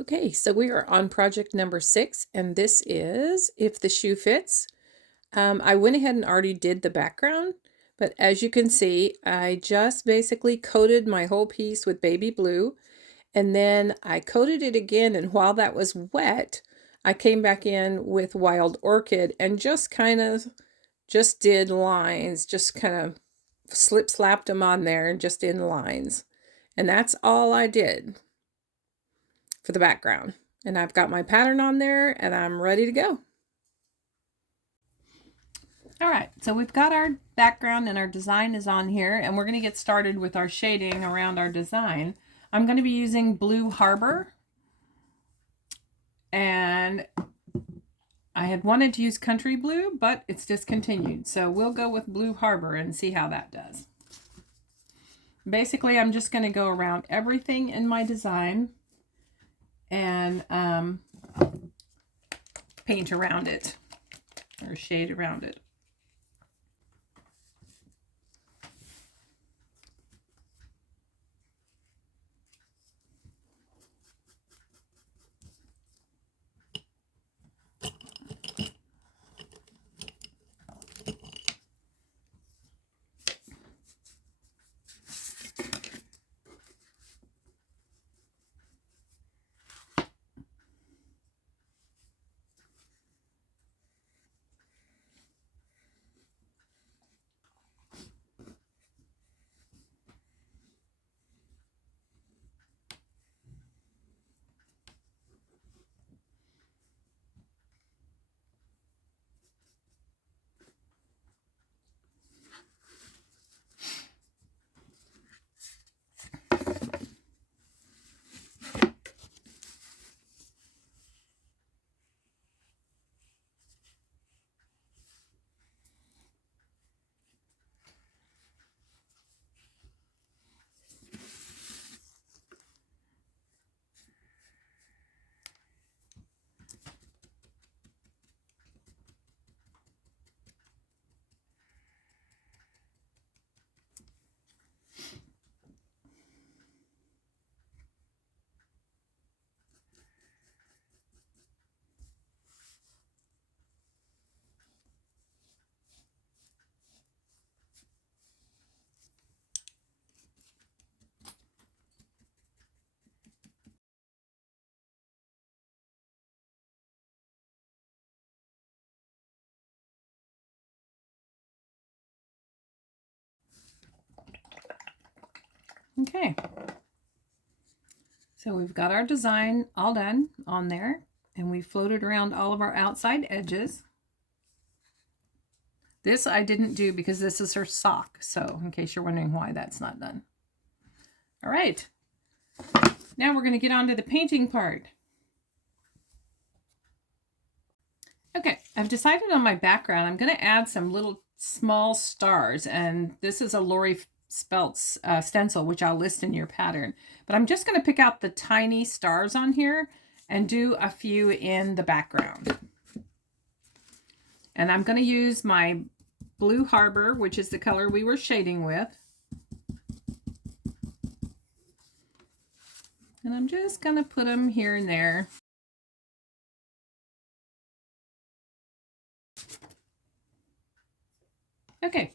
Okay, so we are on project number 6, and this is If the Shoe Fits. I went ahead and already did the background, but as you can see, I just basically coated my whole piece with baby blue, and then I coated it again, and while that was wet, I came back in with Wild Orchid and just did lines, just kind of slapped them on there and just in lines. And that's all I did for the background. And I've got my pattern on there and I'm ready to go. All right, so we've got our background and our design is on here, and we're going to get started with our shading around our design. I'm going to be using Blue Harbor, and I had wanted to use Country Blue, but it's discontinued. So we'll go with Blue Harbor and see how that does. Basically, I'm just going to go around everything in my design and paint around it or shade around it. Okay, so we've got our design all done on there, and we floated around all of our outside edges. This I didn't do because this is her sock, so in case you're wondering why that's not done. All right, now we're going to get on to the painting part. Okay, I've decided on my background, I'm going to add some little small stars, and this is a Lori Speltz stencil, which I'll list in your pattern. But I'm just going to pick out the tiny stars on here and do a few in the background. And I'm going to use my Blue Harbor, which is the color we were shading with. And I'm just going to put them here and there. Okay.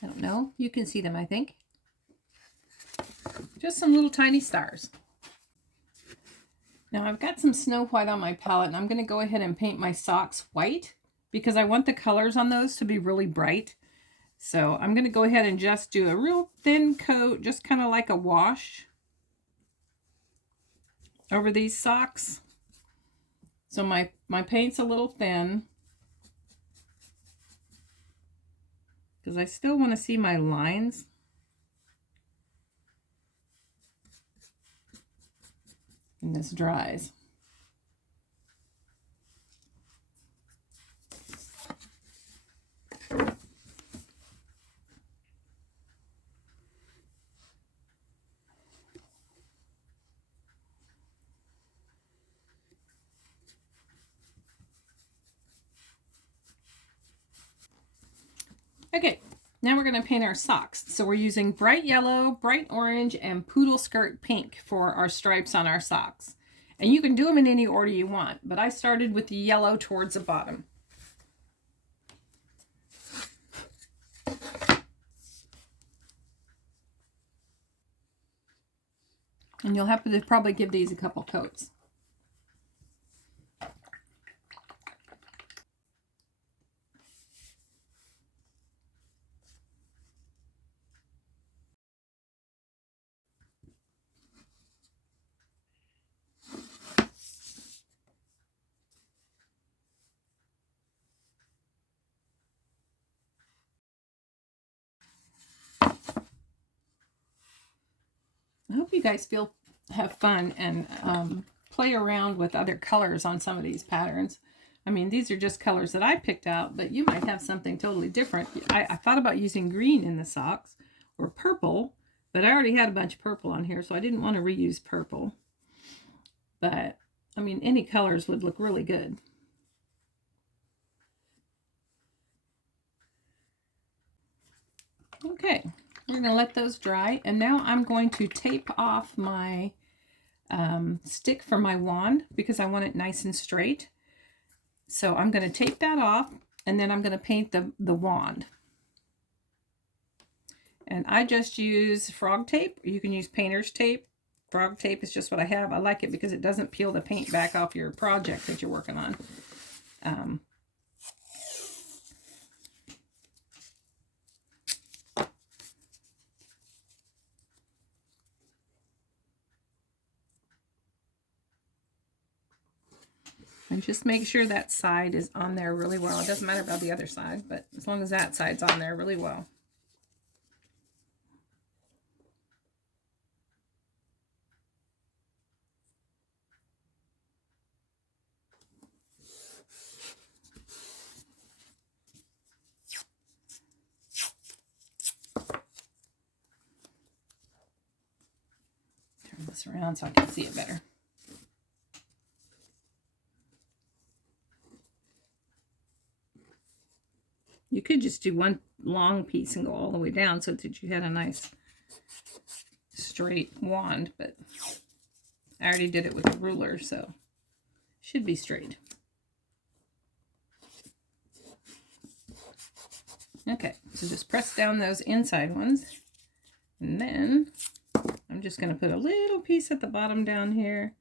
I don't know. You can see them, I think. Just some little tiny stars. Now I've got some Snow White on my palette, and I'm going to go ahead and paint my socks white because I want the colors on those to be really bright. So I'm going to go ahead and just do a real thin coat, just kind of like a wash over these socks. So my paint's a little thin because I still want to see my lines. And this dries. Okay, Now we're going to paint our socks. So we're using bright yellow, bright orange, and poodle skirt pink for our stripes on our socks. And you can do them in any order you want, but I started with the yellow towards the bottom. And you'll have to probably give these a couple coats. I hope you guys have fun and play around with other colors on some of these patterns. I mean, these are just colors that I picked out, but you might have something totally different. I thought about using green in the socks or purple, but I already had a bunch of purple on here, so I didn't want to reuse purple. But, I mean, any colors would look really good. Okay, we're going to let those dry, and now I'm going to tape off my stick for my wand because I want it nice and straight. So I'm going to tape that off, and then I'm going to paint the wand. And I just use frog tape. You can use painter's tape. Frog tape is just what I have. I like it because it doesn't peel the paint back off your project that you're working on. And just make sure that side is on there really well. It doesn't matter about the other side, but as long as that side's on there really well. Turn this around so I can see it better. You could just do one long piece and go all the way down so that you had a nice straight wand, but I already did it with a ruler, so it should be straight. Okay, so just press down those inside ones, and then I'm just going to put a little piece at the bottom down here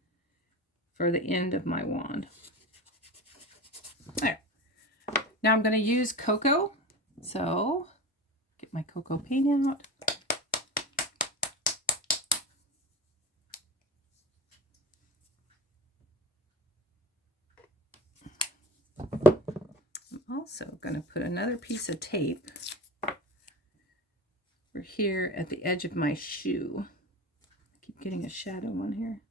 for the end of my wand. There. Now I'm going to use cocoa, so get my cocoa paint out. I'm also going to put another piece of tape over here at the edge of my shoe. I keep getting a shadow one here.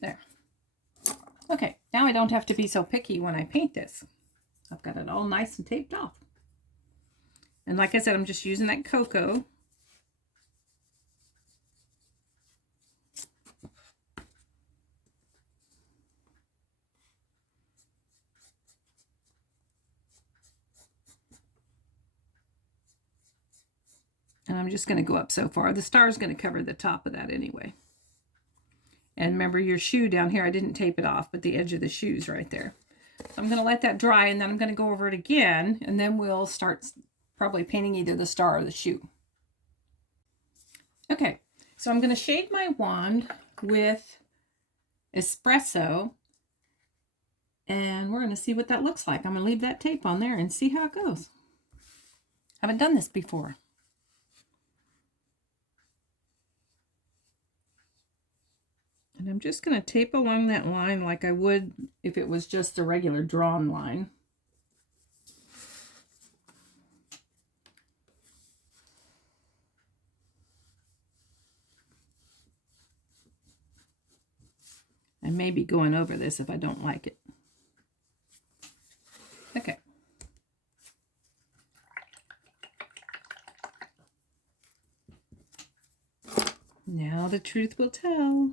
There. Okay, now I don't have to be so picky when I paint this. I've got it all nice and taped off. And like I said, I'm just using that cocoa. And I'm just going to go up so far. The star is going to cover the top of that anyway. And remember your shoe down here, I didn't tape it off, but the edge of the shoe's right there. So I'm going to let that dry, and then I'm going to go over it again, and then we'll start probably painting either the star or the shoe. Okay, so I'm going to shade my wand with espresso, and we're going to see what that looks like. I'm going to leave that tape on there and see how it goes. Haven't done this before. And I'm just going to tape along that line like I would if it was just a regular drawn line. I may be going over this if I don't like it. Okay. Now the truth will tell.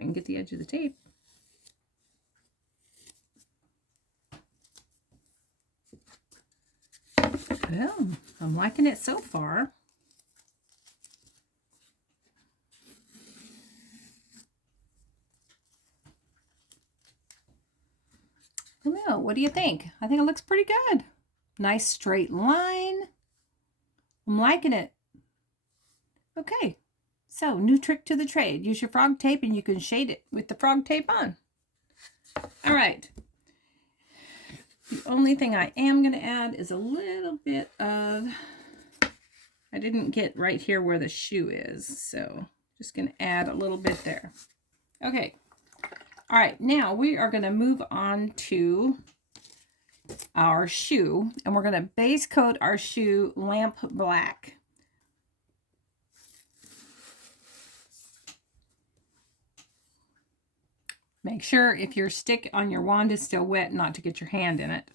I can get the edge of the tape. Well, I'm liking it so far. I don't know. What do you think? I think it looks pretty good. Nice straight line. I'm liking it. Okay, so new trick to the trade. Use your frog tape and you can shade it with the frog tape on. All right. The only thing I am going to add is a little bit of, I didn't get right here where the shoe is, so just going to add a little bit there. Okay. All right, now we are going to move on to our shoe, and we're going to base coat our shoe lamp black. Make sure if your stick on your wand is still wet, not to get your hand in it.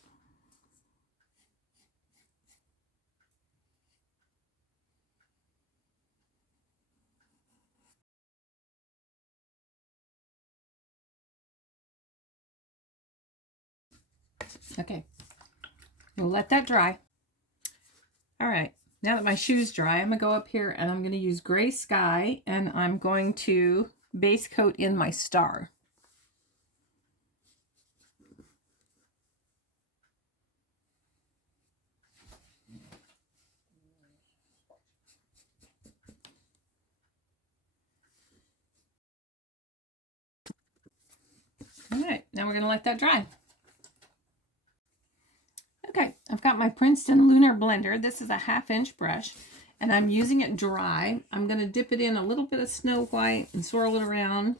Okay, we'll let that dry. All right, now that my shoe's dry, I'm gonna go up here and I'm gonna use Gray Sky, and I'm going to base coat in my star. All right, now we're gonna let that dry. Okay, I've got my Princeton Lunar Blender. This is a 1/2-inch brush, and I'm using it dry. I'm gonna dip it in a little bit of Snow White and swirl it around.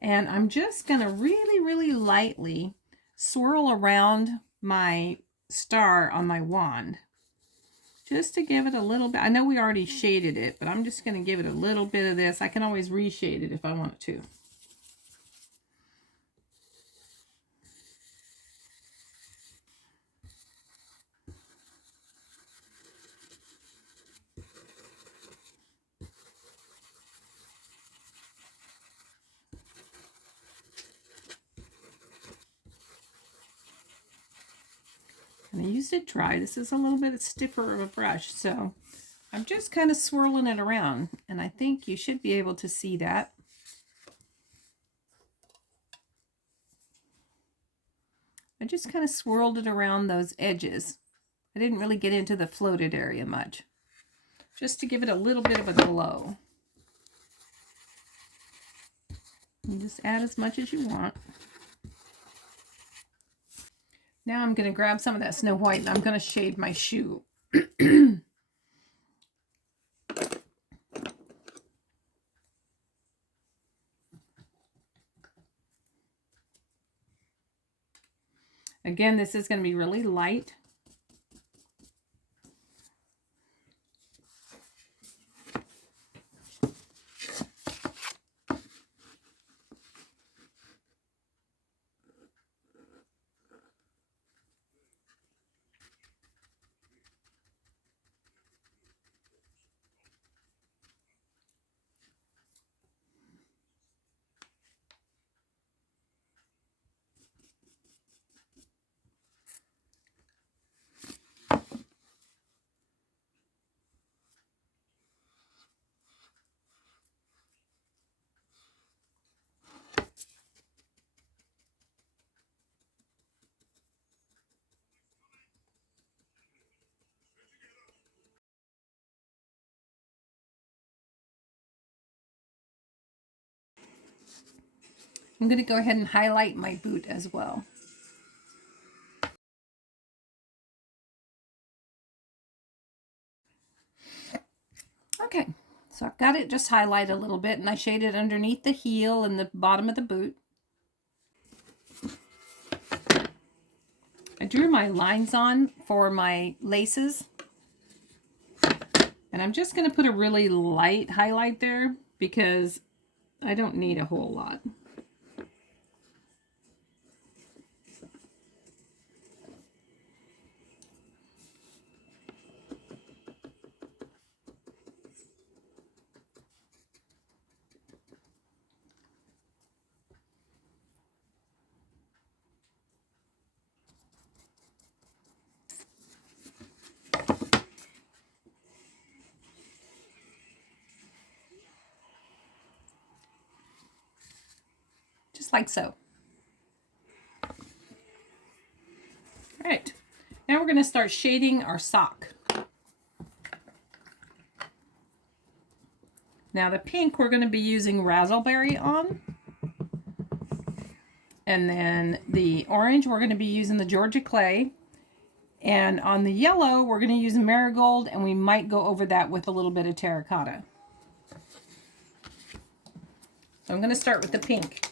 And I'm just gonna really, really lightly swirl around my star on my wand, just to give it a little bit. I know we already shaded it, but I'm just gonna give it a little bit of this. I can always reshade it if I want to. And I used it dry. This is a little bit stiffer of a brush, so I'm just kind of swirling it around, and I think you should be able to see that. I just kind of swirled it around those edges. I didn't really get into the floated area much, just to give it a little bit of a glow. And just add as much as you want. Now I'm going to grab some of that Snow White and I'm going to shade my shoe. Again, this is going to be really light. I'm going to go ahead and highlight my boot as well. Okay, so I've got it just highlighted a little bit, and I shaded underneath the heel and the bottom of the boot. I drew my lines on for my laces, and I'm just going to put a really light highlight there because I don't need a whole lot. just like so. All right, now we're going to start shading our sock. Now the pink we're going to be using Razzleberry on. And then the orange we're going to be using the Georgia Clay. And on the yellow we're going to use Marigold, and we might go over that with a little bit of terracotta. So I'm going to start with the pink.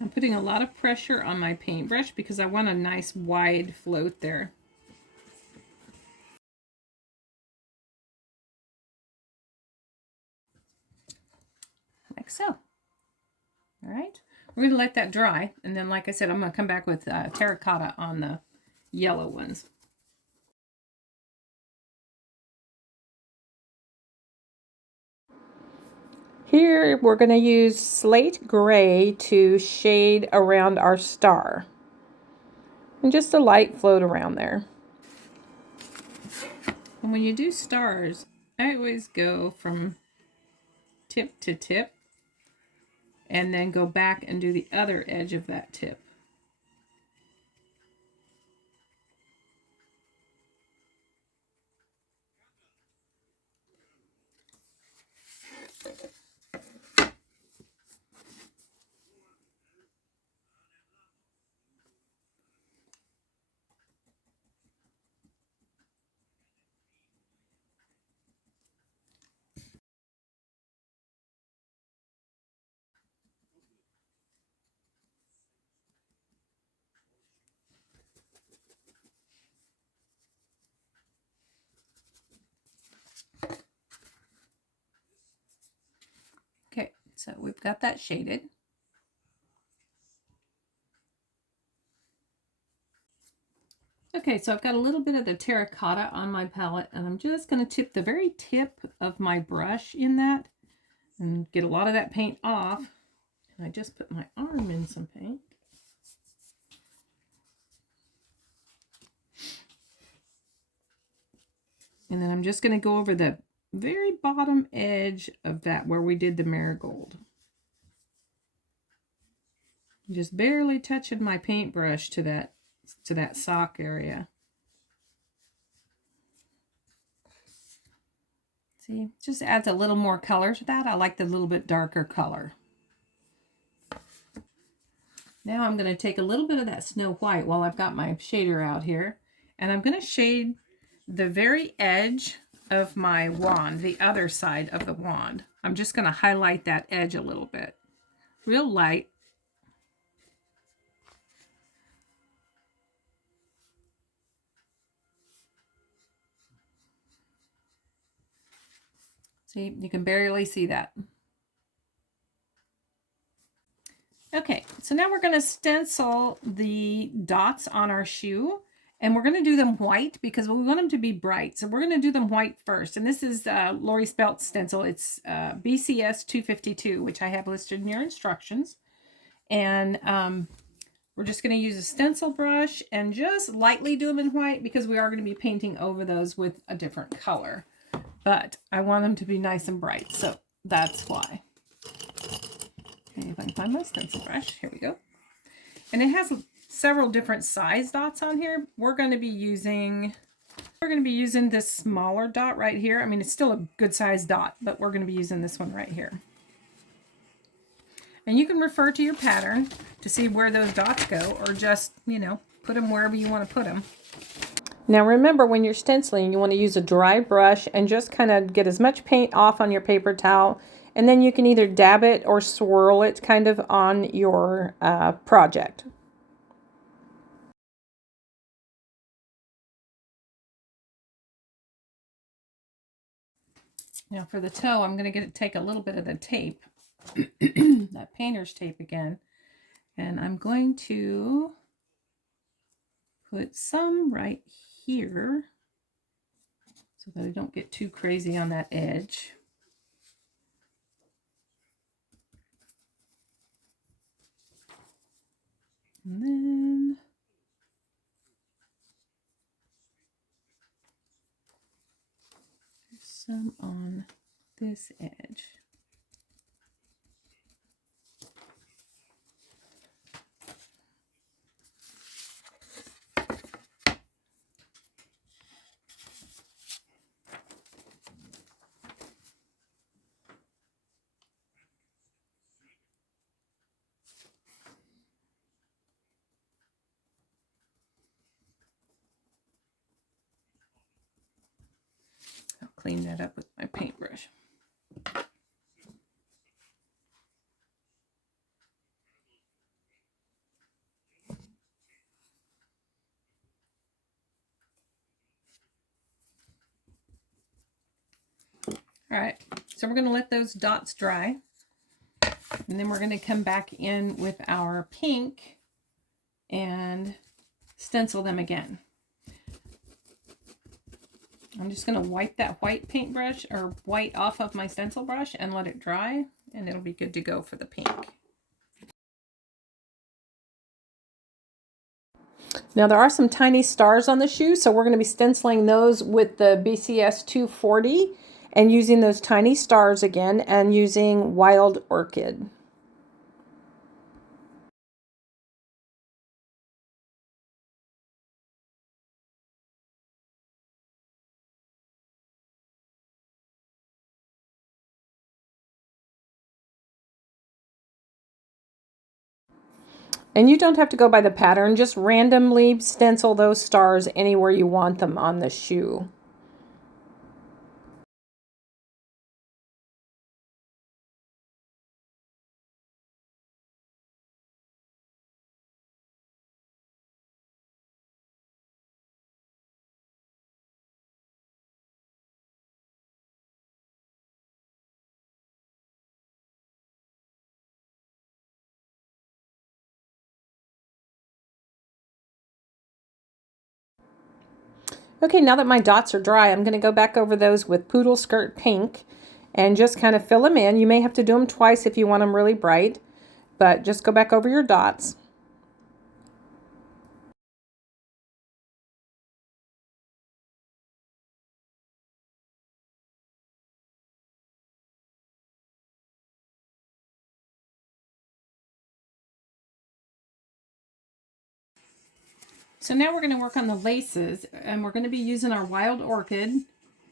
I'm putting a lot of pressure on my paintbrush because I want a nice wide float there. Like so. All right, we're going to let that dry, and then like I said, I'm going to come back with terracotta on the yellow ones. Here we're going to use slate gray to shade around our star. And just a light float around there. And when you do stars, I always go from tip to tip and then go back and do the other edge of that tip. Okay, so we've got that shaded. Okay, so I've got a little bit of the terracotta on my palette, and I'm just going to tip the very tip of my brush in that and get a lot of that paint off. And I just put my arm in some paint. And then I'm just going to go over the very bottom edge of that where we did the marigold. Just barely touching my paintbrush to that sock area. See, just adds a little more color to that. I like the little bit darker color. Now I'm going to take a little bit of that Snow White while I've got my shader out here, and I'm going to shade the very edge of my wand, the other side of the wand. I'm just going to highlight that edge a little bit, real light. See, you can barely see that. Okay, so now we're going to stencil the dots on our shoe, and we're going to do them white because we want them to be bright. So we're going to do them white first. And this is Lori Spelt stencil. It's BCS 252, which I have listed in your instructions. And we're just going to use a stencil brush and just lightly do them in white because we are going to be painting over those with a different color. But I want them to be nice and bright, so that's why. Okay, if I can find my stencil brush, here we go. And it has several different size dots on here. We're going to be using this smaller dot right here. I mean, it's still a good size dot, but we're going to be using this one right here. And you can refer to your pattern to see where those dots go, or just, you know, put them wherever you want to put them. Now remember, when you're stenciling, you want to use a dry brush and just kind of get as much paint off on your paper towel, and then you can either dab it or swirl it kind of on your project. Now for the toe, I'm going to take a little bit of the tape, that painter's tape again, and I'm going to put some right here so that I don't get too crazy on that edge. And then there's some on this edge. I'll clean that up with my paintbrush. All right, so we're going to let those dots dry, and then we're going to come back in with our pink and stencil them again. I'm just going to wipe that white paintbrush or white off of my stencil brush and let it dry, and it'll be good to go for the pink. Now there are some tiny stars on the shoe, so we're going to be stenciling those with the BCS 240 and using those tiny stars again and using Wild Orchid. And you don't have to go by the pattern, just randomly stencil those stars anywhere you want them on the shoe. Okay, now that my dots are dry, I'm going to go back over those with Poodle Skirt Pink and just kind of fill them in. You may have to do them twice if you want them really bright, but just go back over your dots. So now we're going to work on the laces, and we're going to be using our Wild Orchid,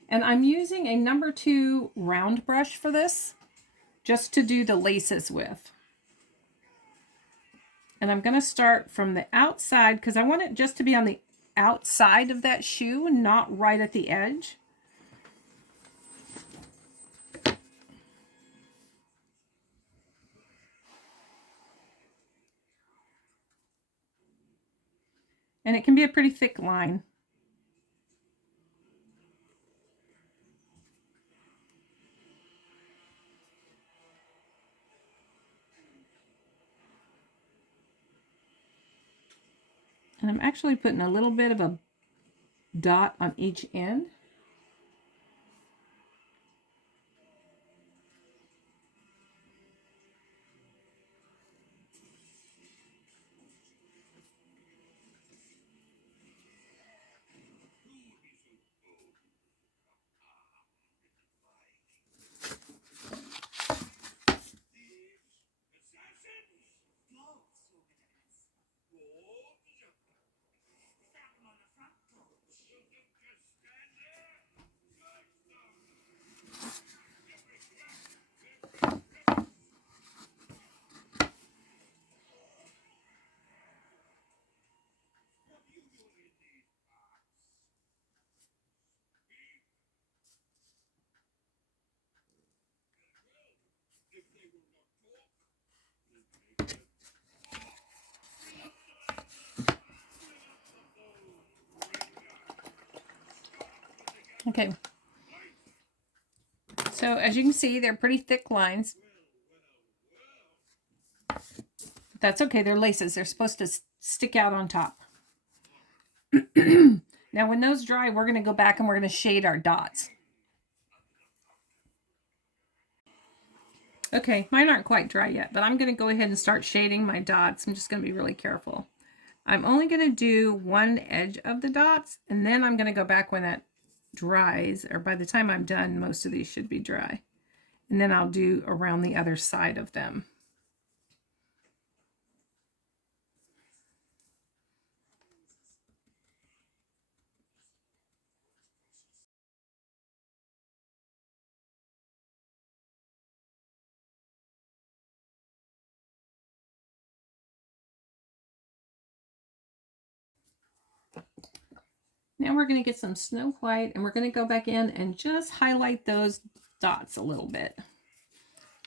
and I'm using a number 2 round brush for this, just to do the laces with. And I'm going to start from the outside because I want it just to be on the outside of that shoe, not right at the edge. And it can be a pretty thick line. And I'm actually putting a little bit of a dot on each end. Okay. So as you can see, they're pretty thick lines. That's okay. They're laces. They're supposed to stick out on top. Now, when those dry, we're going to go back and we're going to shade our dots. Okay, mine aren't quite dry yet, but I'm going to go ahead and start shading my dots. I'm just going to be really careful. I'm only going to do one edge of the dots, and then I'm going to go back when that dries, or by the time I'm done, most of these should be dry. And then I'll do around the other side of them. Now we're going to get some Snow White, and we're going to go back in and just highlight those dots a little bit.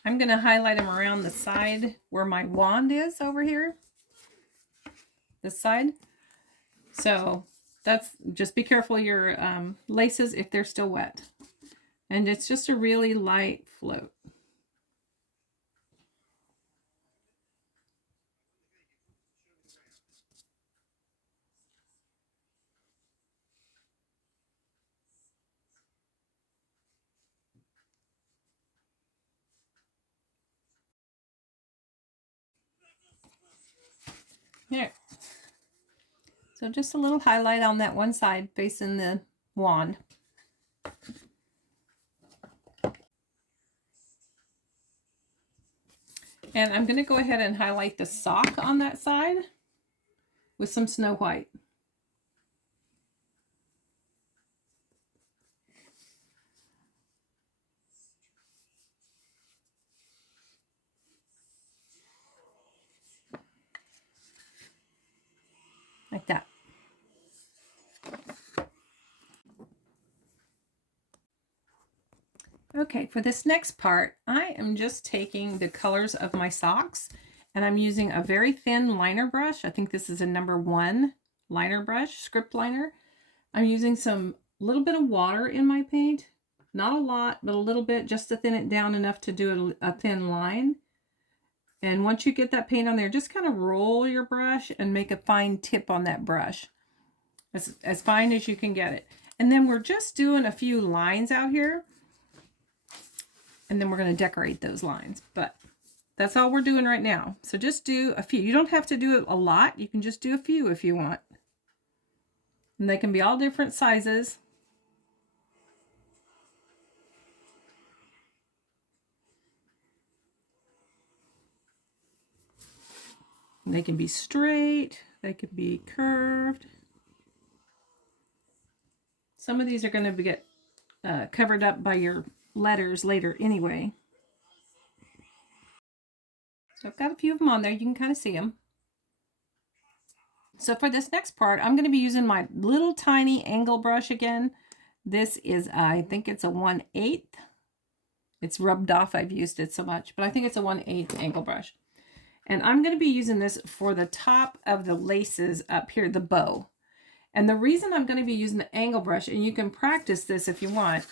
I'm going to highlight them around the side where my wand is over here. This side. So that's, just be careful your laces if they're still wet. And it's just a really light float. There. So just a little highlight on that one side facing the wand. And I'm going to go ahead and highlight the sock on that side with some Snow White. Like that. Okay, for this next part, I am just taking the colors of my socks and I'm using a very thin liner brush. I think this is a number 1 liner brush, script liner. I'm using some little bit of water in my paint. Not a lot, but a little bit, just to thin it down enough to do a thin line. And once you get that paint on there, just kind of roll your brush and make a fine tip on that brush. As fine as you can get it. And then we're just doing a few lines out here. And then we're going to decorate those lines. But that's all we're doing right now. So just do a few. You don't have to do it a lot. You can just do a few if you want. And they can be all different sizes. And they can be straight. They can be curved. Some of these are going to get covered up by your letters later anyway. So I've got a few of them on there. You can kind of see them. So for this next part, I'm going to be using my little tiny angle brush again. This is, I think it's a 1/8. It's rubbed off. I've used it so much, but I think it's a 1/8 angle brush. And I'm going to be using this for the top of the laces up here, the bow. And the reason I'm going to be using the angle brush, and you can practice this if you want,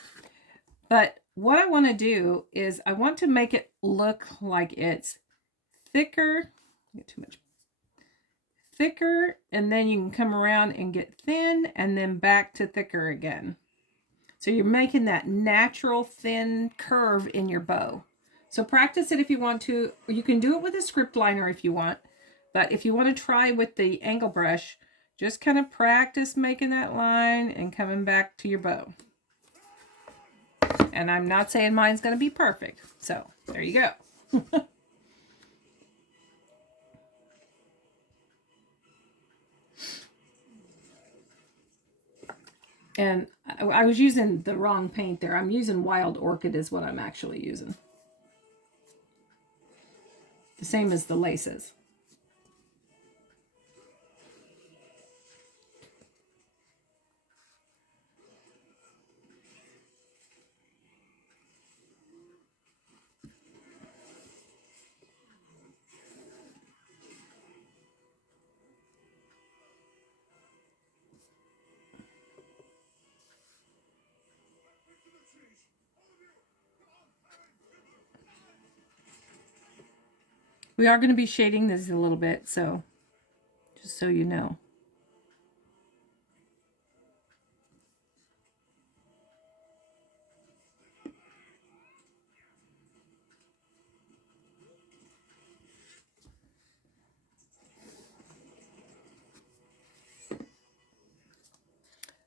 but what I want to do is I want to make it look like it's thicker, get too much, thicker, and then you can come around and get thin and then back to thicker again. So you're making that natural thin curve in your bow. So practice it if you want to. You can do it with a script liner if you want, but if you want to try with the angle brush, just kind of practice making that line and coming back to your bow. And I'm not saying mine's going to be perfect. So there you go. And I was using the wrong paint there. I'm using Wild Orchid is what I'm actually using. The same as the laces. We are going to be shading this a little bit, so just so you know.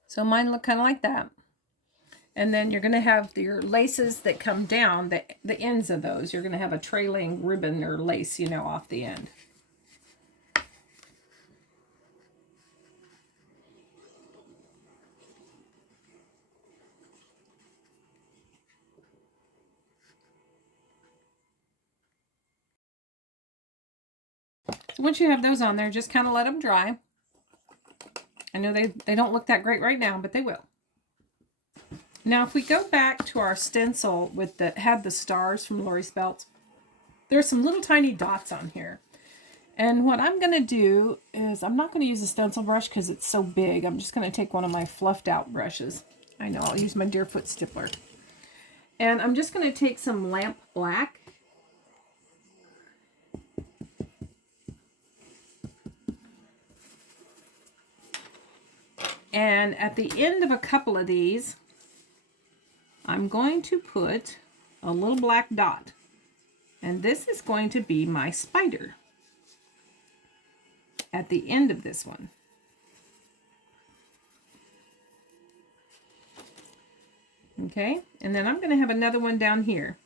So mine look kind of like that. And then you're going to have your laces that come down, the ends of those. You're going to have a trailing ribbon or lace, you know, off the end. So once you have those on there, just kind of let them dry. I know they don't look that great right now, but they will. Now, if we go back to our stencil with had the stars from Lori Speltz, there's some little tiny dots on here. And what I'm going to do is I'm not going to use a stencil brush because it's so big. I'm just going to take one of my fluffed out brushes. I know, I'll use my Deerfoot Stippler. And I'm just going to take some lamp black. And at the end of a couple of these, I'm going to put a little black dot. And this is going to be my spider at the end of this one. Okay, and then I'm going to have another one down here.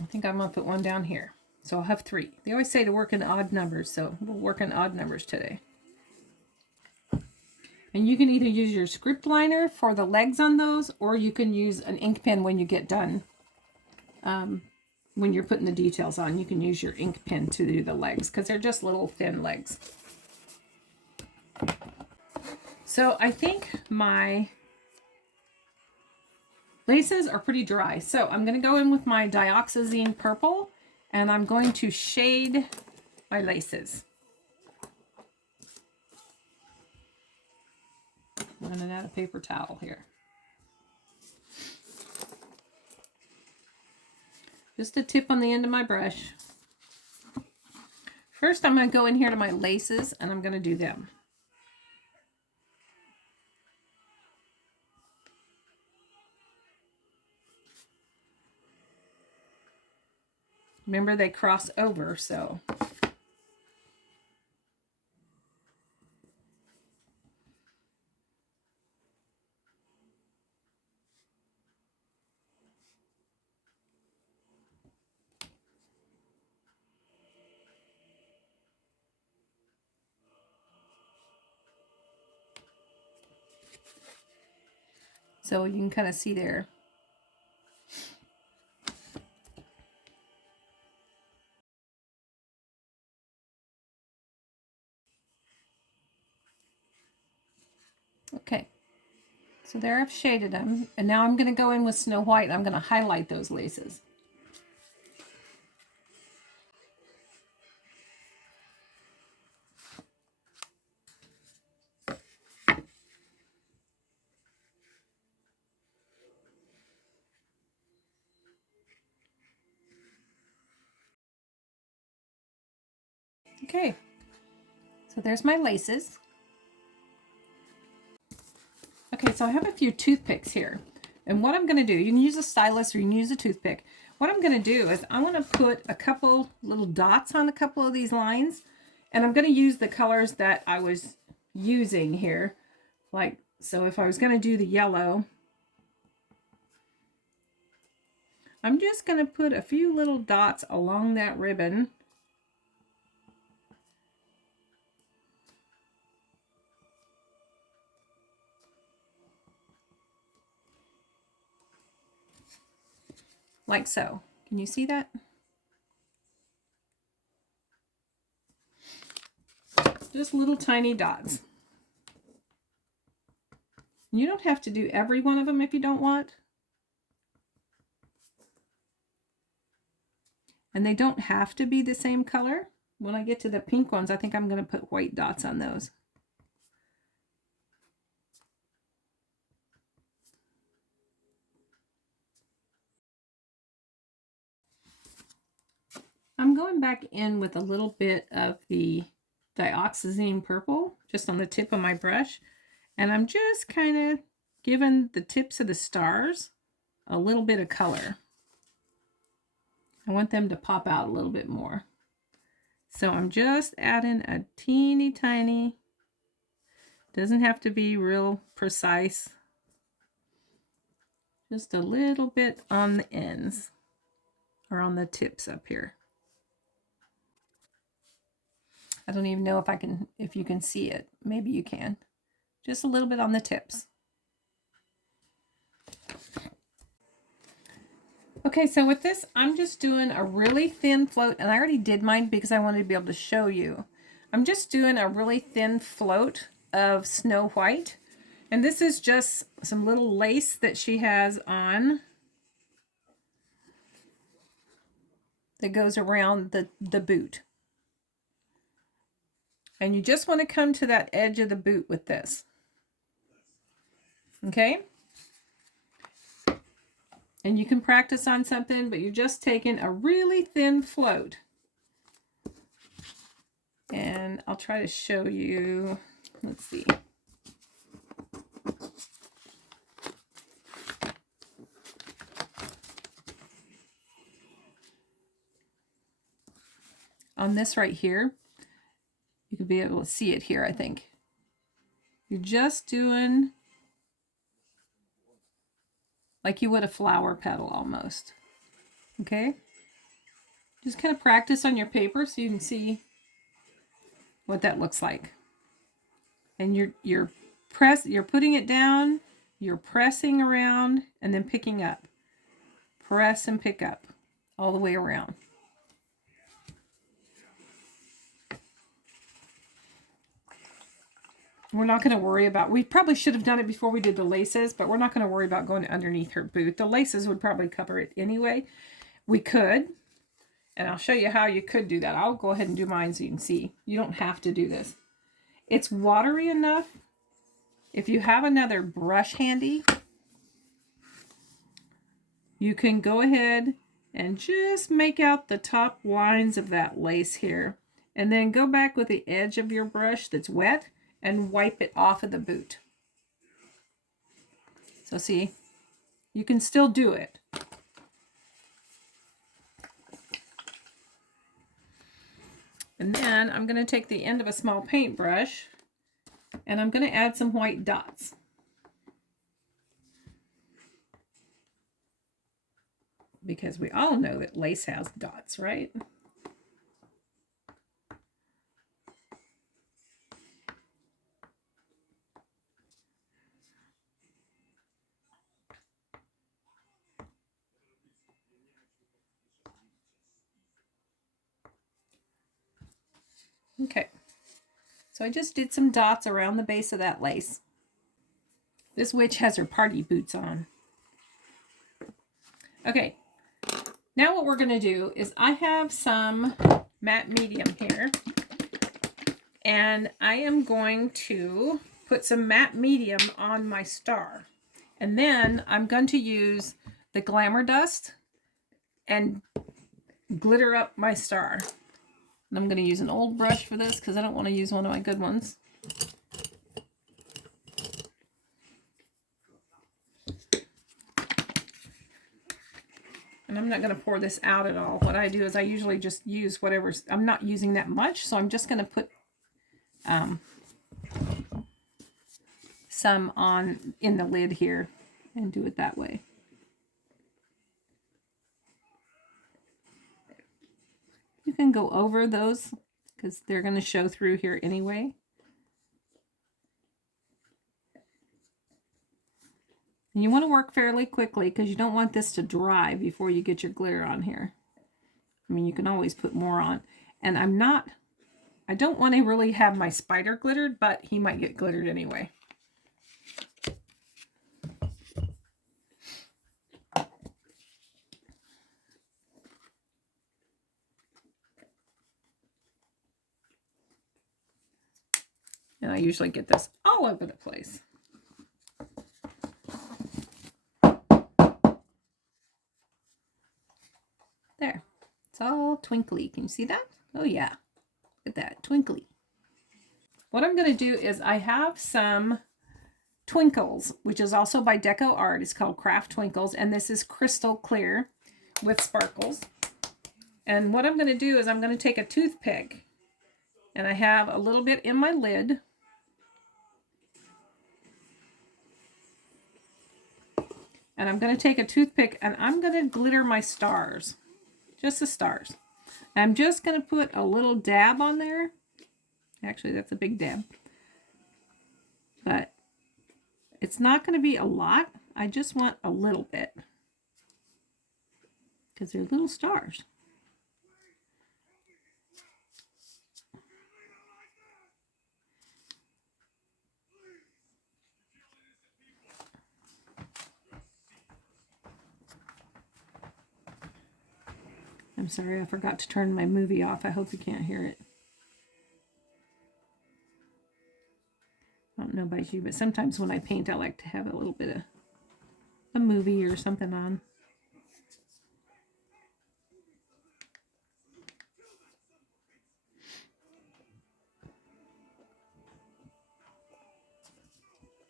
I think I'm going to put one down here. So I'll have 3. They always say to work in odd numbers, so we'll work in odd numbers today. And you can either use your script liner for the legs on those, or you can use an ink pen when you get done. When you're putting the details on, you can use your ink pen to do the legs, because they're just little thin legs. So I think my laces are pretty dry. So I'm going to go in with my Dioxazine purple, and I'm going to shade my laces. I'm going to add a paper towel here. Just a tip on the end of my brush. First, I'm going to go in here to my laces, and I'm going to do them. Remember, they cross over, so. So you can kind of see there. Okay, so there I've shaded them, and now I'm going to go in with Snow White, and I'm going to highlight those laces. Okay, so there's my laces. Okay, so I have a few toothpicks here. And what I'm going to do, you can use a stylus or you can use a toothpick. What I'm going to do is I'm going to put a couple little dots on a couple of these lines. And I'm going to use the colors that I was using here. Like, so if I was going to do the yellow, I'm just going to put a few little dots along that ribbon. Like so. Can you see that? Just little tiny dots. You don't have to do every one of them if you don't want. And they don't have to be the same color. When I get to the pink ones, I think I'm going to put white dots on those. I'm going back in with a little bit of the dioxazine purple just on the tip of my brush, and I'm just kind of giving the tips of the stars a little bit of color. I want them to pop out a little bit more. So I'm just adding a teeny tiny, doesn't have to be real precise, just a little bit on the ends or on the tips up here. I don't even know if you can see it. Maybe you can. Just a little bit on the tips. Okay, so with this, I'm just doing a really thin float, and I already did mine because I wanted to be able to show you. I'm just doing a really thin float of Snow White, and this is just some little lace that she has on that goes around the boot. And you just want to come to that edge of the boot with this. Okay? And you can practice on something, but you're just taking a really thin float. And I'll try to show you, let's see. On this right here, you could be able to see it here, I think. You're just doing like you would a flower petal almost. Okay? Just kind of practice on your paper so you can see what that looks like. And you're putting it down, you're pressing around, and then picking up. Press and pick up all the way around. We're not going to worry about, we probably should have done it before we did the laces, but we're not going to worry about going underneath her boot. The laces would probably cover it anyway. We could, and I'll show you how you could do that. I'll go ahead and do mine so you can see. You don't have to do this. It's watery enough. If you have another brush handy, you can go ahead and just make out the top lines of that lace here. And then go back with the edge of your brush that's wet and wipe it off of the boot. So see, you can still do it. And then I'm going to take the end of a small paintbrush and I'm going to add some white dots. Because we all know that lace has dots, right? Okay, so I just did some dots around the base of that lace. This witch has her party boots on. Okay, now what we're going to do is I have some matte medium here, and I am going to put some matte medium on my star. And then I'm going to use the Glamour Dust and glitter up my star. And I'm going to use an old brush for this because I don't want to use one of my good ones. And I'm not going to pour this out at all. What I do is I usually just use whatever's, I'm not using that much, so I'm just going to put some on in the lid here and do it that way. You can go over those because they're going to show through here anyway. And you want to work fairly quickly because you don't want this to dry before you get your glitter on here. I mean, you can always put more on. And I don't want to really have my spider glittered, but he might get glittered anyway. And I usually get this all over the place. There. It's all twinkly. Can you see that? Oh yeah, look at that, twinkly. What I'm going to do is I have some Twinkles, which is also by Deco Art. It's called Craft Twinkles, and this is crystal clear with sparkles. And what I'm going to do is I'm going to take a toothpick, and I have a little bit in my lid. And I'm going to take a toothpick and I'm going to glitter my stars. Just the stars. I'm just going to put a little dab on there. Actually, that's a big dab. But it's not going to be a lot. I just want a little bit. Because they're little stars. I'm sorry, I forgot to turn my movie off. I hope you can't hear it. I don't know about you, but sometimes when I paint, I like to have a little bit of a movie or something on.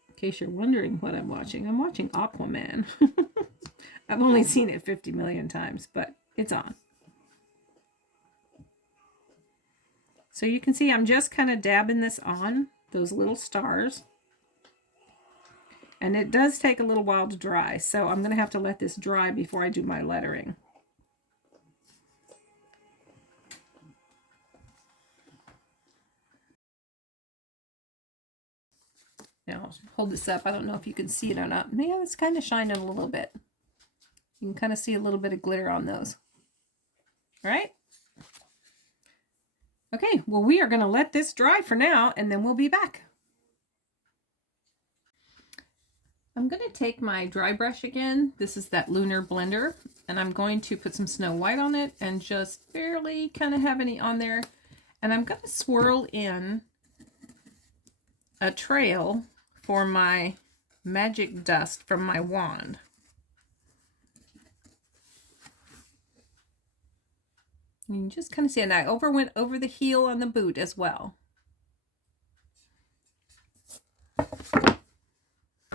In case you're wondering what I'm watching Aquaman. I've only seen it 50 million times, but it's on. So you can see I'm just kind of dabbing this on, those little stars. And it does take a little while to dry, so I'm going to have to let this dry before I do my lettering. Now, I'll hold this up. I don't know if you can see it or not. Yeah, it's kind of shining a little bit. You can kind of see a little bit of glitter on those. All right? Okay, well, we are going to let this dry for now, and then we'll be back. I'm going to take my dry brush again. This is that Lunar Blender, and I'm going to put some Snow White on it and just barely kind of have any on there. And I'm going to swirl in a trail for my magic dust from my wand. You can just kind of see it. And I went over the heel on the boot as well.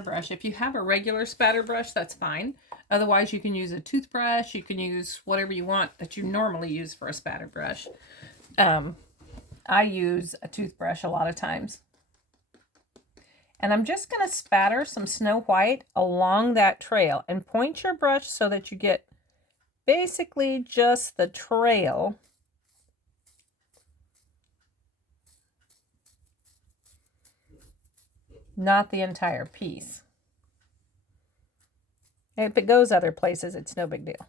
Brush. If you have a regular spatter brush, that's fine. Otherwise, you can use a toothbrush. You can use whatever you want that you normally use for a spatter brush. I use a toothbrush a lot of times. And I'm just going to spatter some Snow White along that trail and point your brush so that you get basically just the trail. Not the entire piece. If it goes other places, it's no big deal.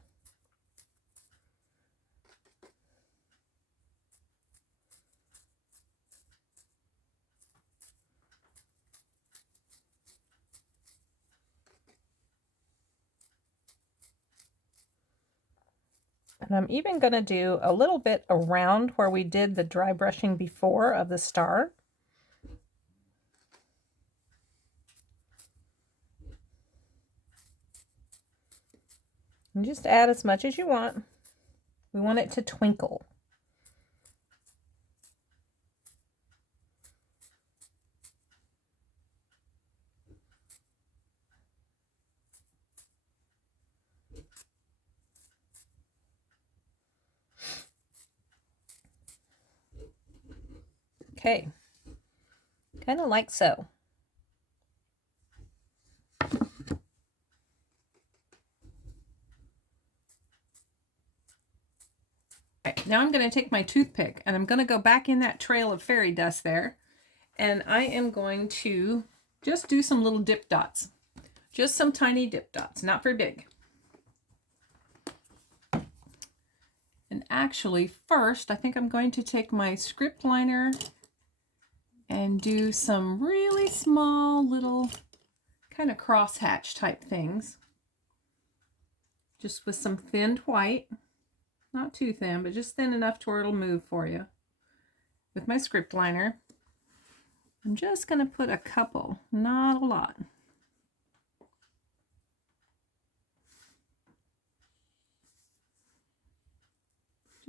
And I'm even going to do a little bit around where we did the dry brushing before of the star. And just add as much as you want. We want it to twinkle. Okay, kind of like so. Right, now I'm going to take my toothpick and I'm going to go back in that trail of fairy dust there, and I am going to just do some little dip dots. Just some tiny dip dots, not very big. And actually, first, I think I'm going to take my script liner and do some really small little kind of crosshatch type things. Just with some thinned white. Not too thin, but just thin enough to where it'll move for you. With my script liner, I'm just going to put a couple, not a lot.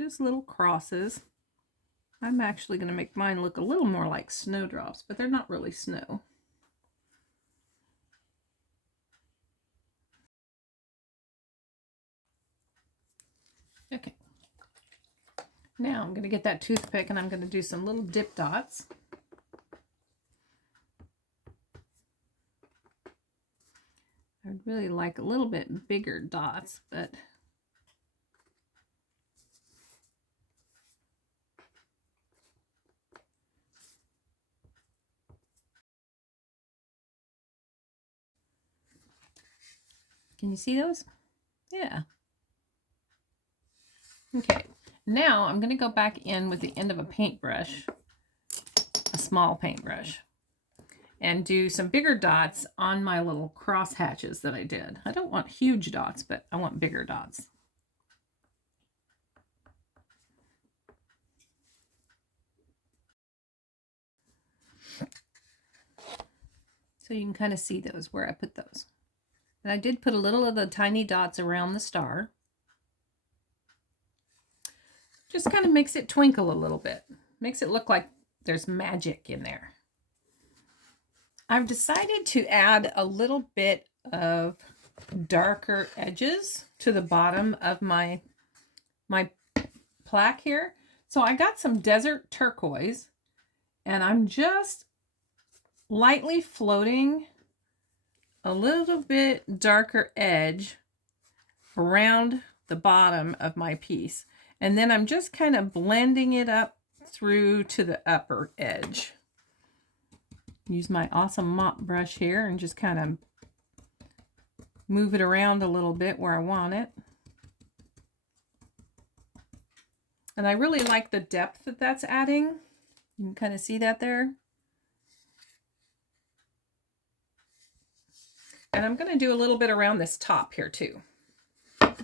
Just little crosses. I'm actually going to make mine look a little more like snowdrops, but they're not really snow. Okay. Now I'm going to get that toothpick and I'm going to do some little dip dots. I'd really like a little bit bigger dots, but can you see those? Yeah. Okay, now I'm going to go back in with the end of a paintbrush, a small paintbrush, and do some bigger dots on my little cross hatches that I did. I don't want huge dots, but I want bigger dots. So you can kind of see those, where I put those. And I did put a little of the tiny dots around the star. Just kind of makes it twinkle a little bit. Makes it look like there's magic in there. I've decided to add a little bit of darker edges to the bottom of my plaque here. So I got some desert turquoise and I'm just lightly floating a little bit darker edge around the bottom of my piece. And then I'm just kind of blending it up through to the upper edge. Use my awesome mop brush here and just kind of move it around a little bit where I want it. And I really like the depth that that's adding. You can kind of see that there. And I'm going to do a little bit around this top here too. I'm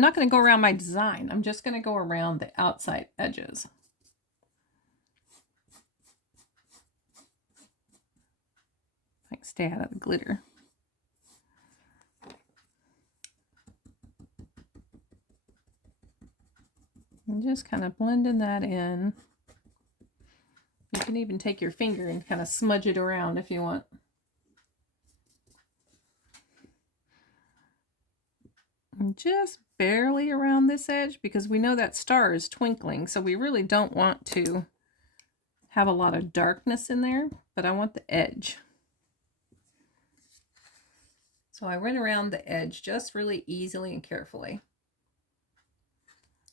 not going to go around my design. I'm just going to go around the outside edges. I can stay out of the glitter. And just kind of blending that in. You can even take your finger and kind of smudge it around if you want. And just barely around this edge because we know that star is twinkling, so we really don't want to have a lot of darkness in there, but I want the edge. So I went around the edge just really easily and carefully.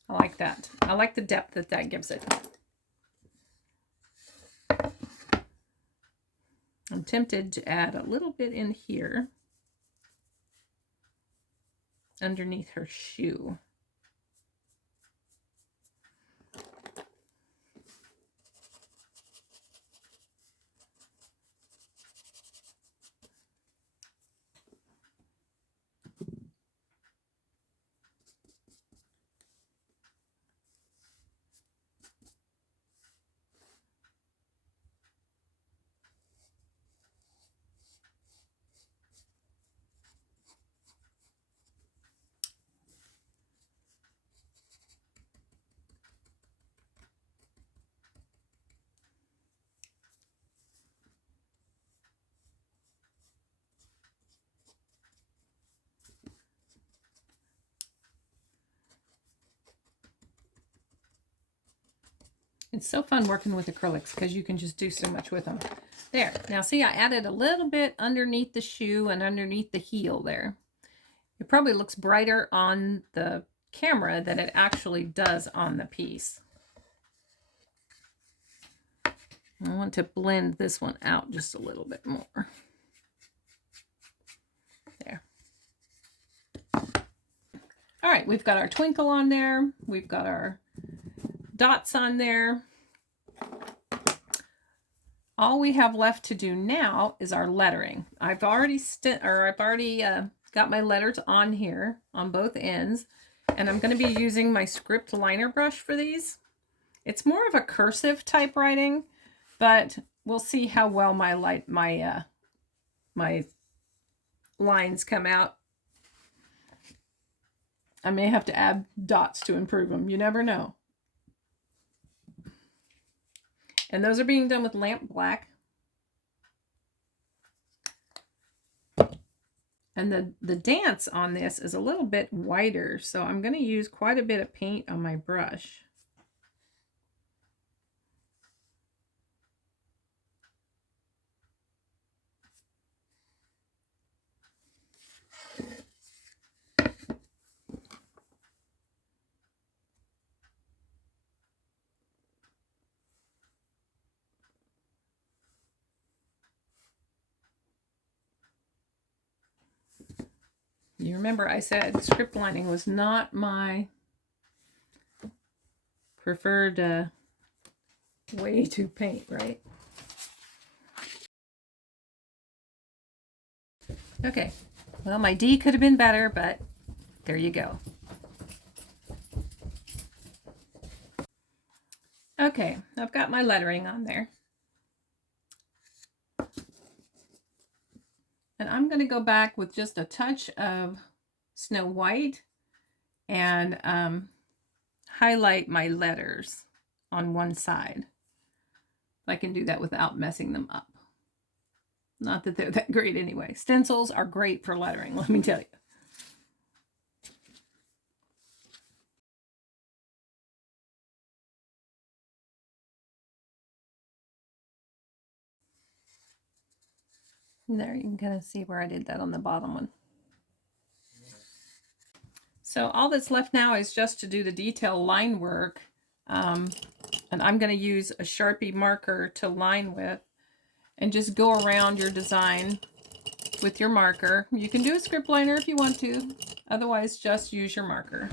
I like that. I like the depth that that gives it. I'm tempted to add a little bit in here underneath her shoe. It's so fun working with acrylics because you can just do so much with them. There. Now see, I added a little bit underneath the shoe and underneath the heel there. It probably looks brighter on the camera than it actually does on the piece. I want to blend this one out just a little bit more. There. All right, we've got our twinkle on there. We've got our dots on there. All we have left to do now is our lettering. I've already got my letters on here on both ends, and I'm going to be using my script liner brush for these. It's more of a cursive type writing, but we'll see how well my lines come out. I may have to add dots to improve them. You never know. And those are being done with lamp black. And the dance on this is a little bit whiter, so I'm going to use quite a bit of paint on my brush. You remember I said script lining was not my preferred way to paint, right? Okay, well, my D could have been better, but there you go. Okay, I've got my lettering on there. And I'm going to go back with just a touch of Snow White and highlight my letters on one side. I can do that without messing them up. Not that they're that great anyway. Stencils are great for lettering, let me tell you. There, you can kind of see where I did that on the bottom one. So all that's left now is just to do the detail line work. And I'm going to use a Sharpie marker to line with and just go around your design with your marker. You can do a script liner if you want to. Otherwise, just use your marker.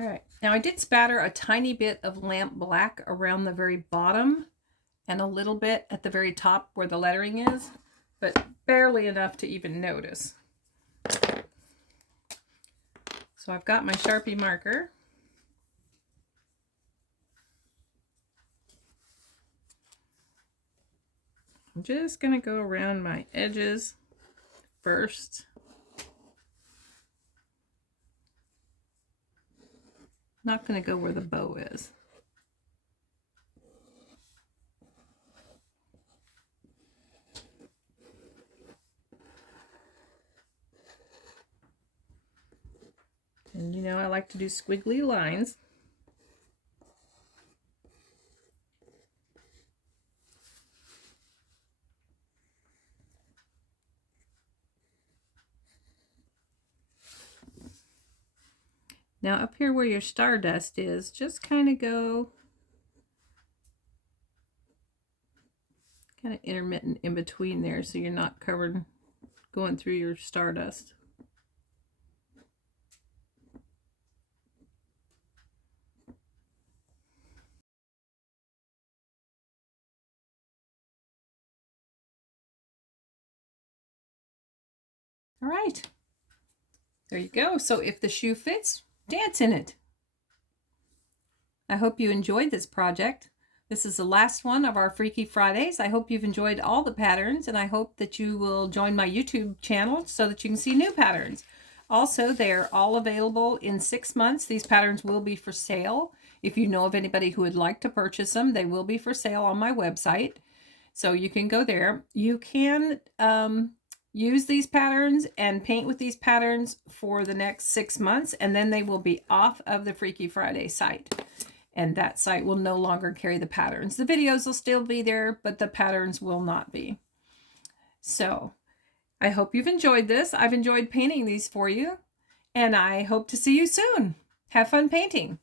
All right, now I did spatter a tiny bit of lamp black around the very bottom and a little bit at the very top where the lettering is, but barely enough to even notice. So I've got my Sharpie marker. I'm just going to go around my edges first. Not going to go where the bow is. And you know I like to do squiggly lines. Now up here where your stardust is, just kind of go kind of intermittent in between there so you're not covered going through your stardust. All right, there you go. So if the shoe fits, dance in it. I hope you enjoyed this project. This is the last one of our Freaky Fridays. I hope you've enjoyed all the patterns, and I hope that you will join my YouTube channel so that you can see new patterns. Also, they're all available in 6 months. These patterns will be for sale. If you know of anybody who would like to purchase them, they will be for sale on my website. So you can go there. You can use these patterns and paint with these patterns for the next 6 months, and then they will be off of the Freaky Friday site. And that site will no longer carry the patterns. The videos will still be there, but the patterns will not be. So I hope you've enjoyed this. I've enjoyed painting these for you, and I hope to see you soon. Have fun painting.